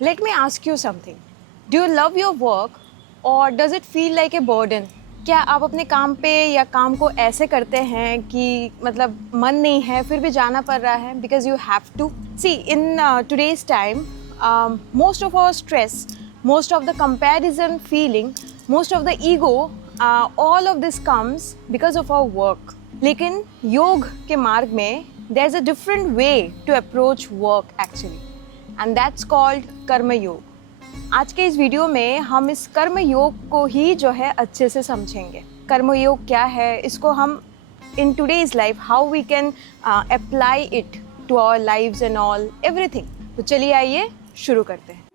Let me ask you something. Do you love your work or does it feel like a burden? क्या आप अपने काम पे या काम को ऐसे करते हैं कि मतलब मन नहीं है फिर भी जाना पड़ रहा है because you have to? See, in today's time, most of our stress, most of the comparison feeling, most of the ego, all of this comes because of our work. लेकिन योग के मार्ग में there's a different way to approach work actually. And that's called कर्म योग। आज के इस वीडियो में हम इस कर्म योग को ही जो है अच्छे से समझेंगे। कर्म योग क्या है, इसको हम in today's life how we can apply it to our lives and all everything. तो चलिए आइए शुरू करते हैं।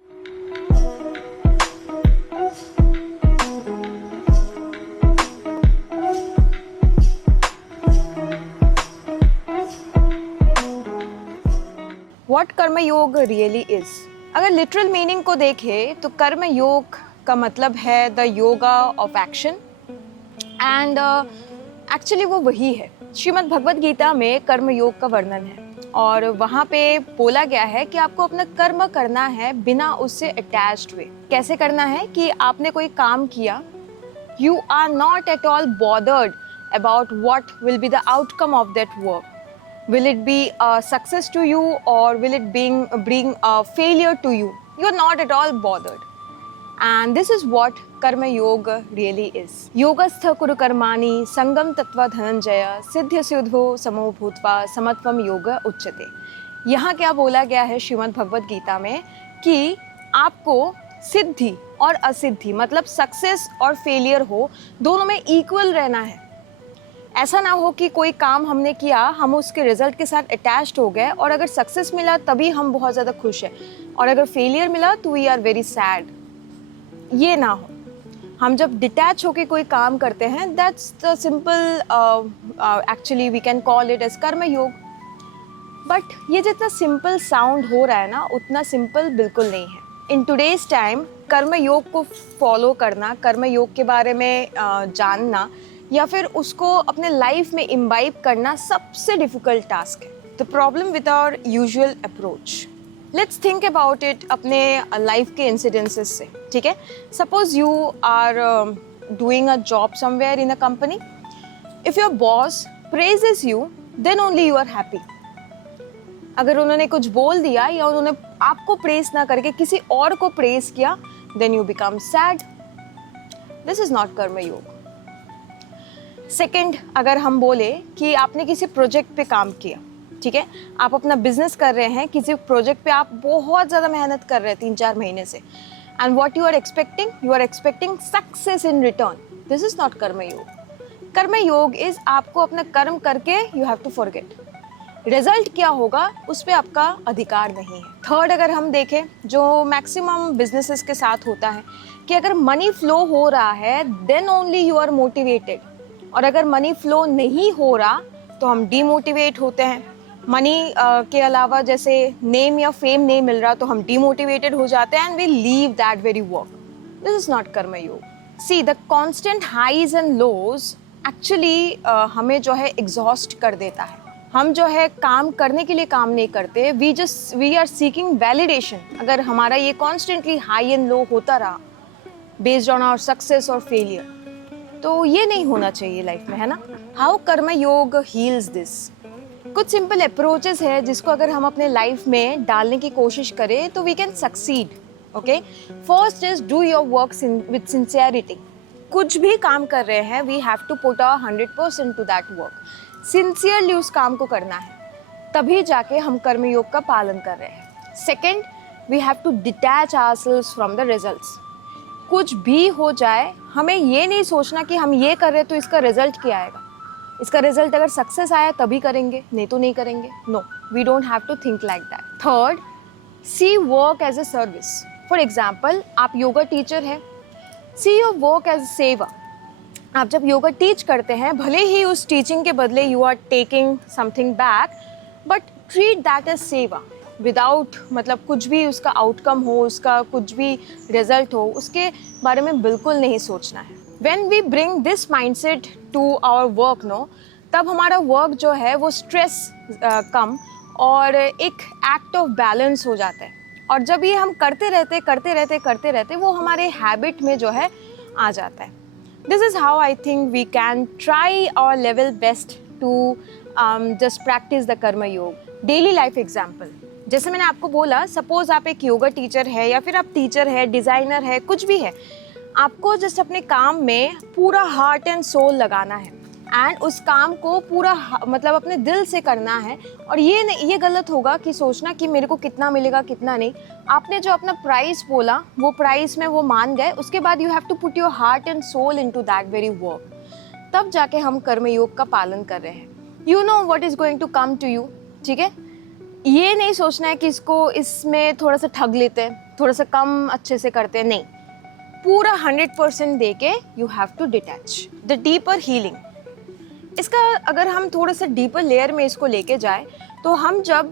What karma yoga really is? अगर लिटरल मीनिंग को देखें तो कर्म योग का मतलब है the yoga of action and actually वो वही है। श्रीमद् भगवद गीता में कर्म योग का वर्णन है और वहाँ पे बोला गया है कि आपको अपना कर्म करना है बिना उससे अटैच्ड हुए। कैसे करना है कि आपने कोई काम किया, you are not at all bothered about what will be the outcome of that work. Will it be a success to you or will it bring a failure to you? You are not at all bothered. And this is what Karma Yoga really is. Yogastha kuru karmani sangam tattva dhananjaya siddhya siddho samo bhutva samatvam yoga uchyate. यहाँ क्या बोला गया है श्रीमद् भगवद गीता में कि आपको सिद्धि और असिद्धि मतलब सक्सेस और फेलियर हो, दोनों में इक्वल रहना है। ऐसा ना हो कि कोई काम हमने किया, हम उसके रिजल्ट के साथ अटैच्ड हो गए और अगर सक्सेस मिला तभी हम बहुत ज़्यादा खुश हैं और अगर फेलियर मिला तो वी आर वेरी सैड। ये ना हो। हम जब डिटैच होके कोई काम करते हैं, that's the simple, actually we can call it as karma yoga. But ये जितना सिंपल साउंड हो रहा है ना, उतना सिंपल बिल्कुल नहीं है। इन टुडेज टाइम कर्म योग को फॉलो करना, कर्म योग के बारे में जानना या फिर उसको अपने लाइफ में इम्बाइब करना सबसे डिफिकल्ट टास्क है। The problem with our usual approach, let's think about it अपने लाइफ के इंसिडेंसेस से, ठीक है। Suppose you are doing a job somewhere in a company, if your boss praises you then only you are happy. अगर उन्होंने कुछ बोल दिया या उन्होंने आपको प्रेज ना करके किसी और को प्रेज किया, then you become sad. This is not karma yoga. Second, अगर हम बोले कि आपने किसी प्रोजेक्ट पे काम किया, ठीक है, आप अपना बिजनेस कर रहे हैं, किसी प्रोजेक्ट पे आप बहुत ज़्यादा मेहनत कर रहे हैं 3-4 महीने से, and what you are expecting success in return. This is not karma yoga. Karma yoga is आपको अपना कर्म करके you have to forget. Result क्या होगा उस पर आपका अधिकार नहीं है। थर्ड, अगर हम देखें जो मैक्सिमम बिजनेसेस के साथ होता है कि अगर मनी फ्लो हो रहा है then only you are motivated, और अगर मनी फ्लो नहीं हो रहा तो हम डीमोटिवेट होते हैं। मनी के अलावा जैसे नेम या फेम नहीं मिल रहा तो हम डीमोटिवेटेड हो जाते हैं and we leave that very work. This is not karma yoga. See, the constant highs and lows actually हमें जो है एग्जॉस्ट कर देता है। हम जो है काम करने के लिए काम नहीं करते, वी आर सीकिंग वैलिडेशन। अगर हमारा ये कॉन्स्टेंटली हाई एंड लो होता रहा बेस्ड ऑन आवर सक्सेस और फेलियर, तो ये नहीं होना चाहिए लाइफ में, है ना। हाउ कर्म योग हील्स दिस? कुछ सिंपल अप्रोचेस है जिसको अगर हम अपने लाइफ में डालने की कोशिश करें तो we can succeed. Okay, first is do your work with sincerity. कुछ भी काम कर रहे हैं, we have to put our 100% to that work. Sincerely उस काम को करना है, तभी जाके हम कर्म योग का पालन कर रहे हैं। Second, we have to detach ourselves from the results. कुछ भी हो जाए, हमें ये नहीं सोचना कि हम ये कर रहे तो इसका रिजल्ट क्या आएगा। इसका रिजल्ट अगर सक्सेस आया तभी करेंगे, नहीं तो नहीं करेंगे। No, we don't have to think like that. Third, see work as a service. For example, आप योगा टीचर हैं, सी योर वर्क एज सेवा। आप जब योगा टीच करते हैं, भले ही उस टीचिंग के बदले you are taking something back, but treat that as seva. Without मतलब कुछ भी उसका आउटकम हो, उसका कुछ भी रिजल्ट हो, उसके बारे में बिल्कुल नहीं सोचना है। When we bring this mindset to our work no, तब हमारा वर्क जो है वो स्ट्रेस कम और एक एक्ट ऑफ बैलेंस हो जाता है। और जब ये हम करते रहते वो हमारे हैबिट में जो है आ जाता है. This is how I think we can try our level best to just practise the karma yoga. Daily life example, जैसे मैंने आपको बोला, सपोज आप एक योगा टीचर है या फिर आप टीचर है, डिज़ाइनर है, कुछ भी है, आपको जस्ट अपने काम में पूरा हार्ट एंड सोल लगाना है एंड उस काम को पूरा मतलब अपने दिल से करना है. और ये गलत होगा कि सोचना कि मेरे को कितना मिलेगा कितना नहीं. आपने जो अपना प्राइस बोला वो प्राइस में वो मान गए, उसके बाद you have to put your heart and soul into that very work. तब जाके हम कर्म योग का पालन कर रहे हैं. You know what is going to come to you. ठीक है, ये नहीं सोचना है कि इसमें थोड़ा सा ठग लेते हैं, थोड़ा सा कम अच्छे से करते हैं. नहीं, पूरा 100% दे के you have to detach. The deeper healing, इसका अगर हम थोड़ा सा डीपर लेयर में इसको लेके जाए तो हम जब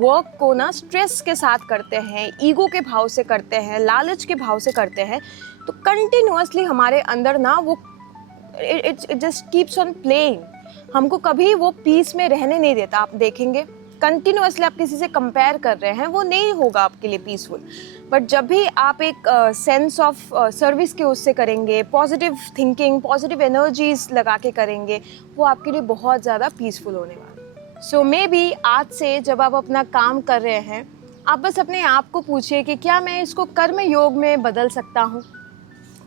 वर्क को ना स्ट्रेस के साथ करते हैं, ईगो के भाव से करते हैं, लालच के भाव से करते हैं, तो कंटिन्यूअसली हमारे अंदर ना वो it just keeps on playing. हमको कभी वो पीस में रहने नहीं देता. आप देखेंगे कंटिन्यूअसली आप किसी से कंपेयर कर रहे हैं, वो नहीं होगा आपके लिए पीसफुल. बट जब भी आप एक सेंस ऑफ सर्विस के उससे करेंगे, पॉजिटिव थिंकिंग, पॉजिटिव एनर्जीज लगा के करेंगे, वो आपके लिए बहुत ज़्यादा पीसफुल होने वाला. सो मे बी आज से जब आप अपना काम कर रहे हैं, आप बस अपने आप को पूछिए कि क्या मैं इसको कर्म योग में बदल सकता हूँ,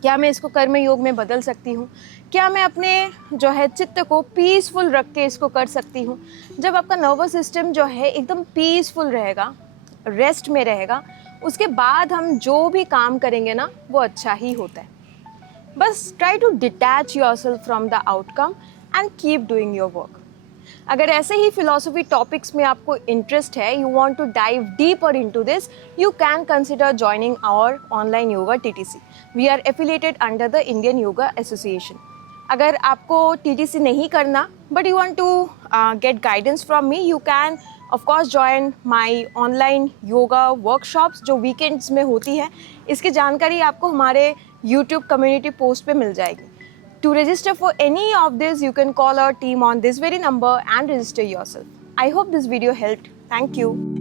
क्या मैं इसको कर्म योग में बदल सकती हूँ, क्या मैं अपने जो है चित्त को पीसफुल रख के इसको कर सकती हूँ. जब आपका नर्वस सिस्टम जो है एकदम पीसफुल रहेगा, रेस्ट में रहेगा, उसके बाद हम जो भी काम करेंगे ना वो अच्छा ही होता है. बस try to detach yourself from the outcome and keep doing your work. अगर ऐसे ही फिलॉसफी टॉपिक्स में आपको इंटरेस्ट है, you want to dive deeper into this, you can consider joining our online yoga TTC. We are affiliated under the Indian Yoga Association. अगर आपको TTC नहीं करना but you want to get guidance from me, you can of course join my online yoga workshops जो weekends में होती है. इसकी जानकारी आपको हमारे YouTube कम्युनिटी पोस्ट पे मिल जाएगी. To register for any of this, you can call our team on this very number and register yourself. I hope this video helped. Thank you.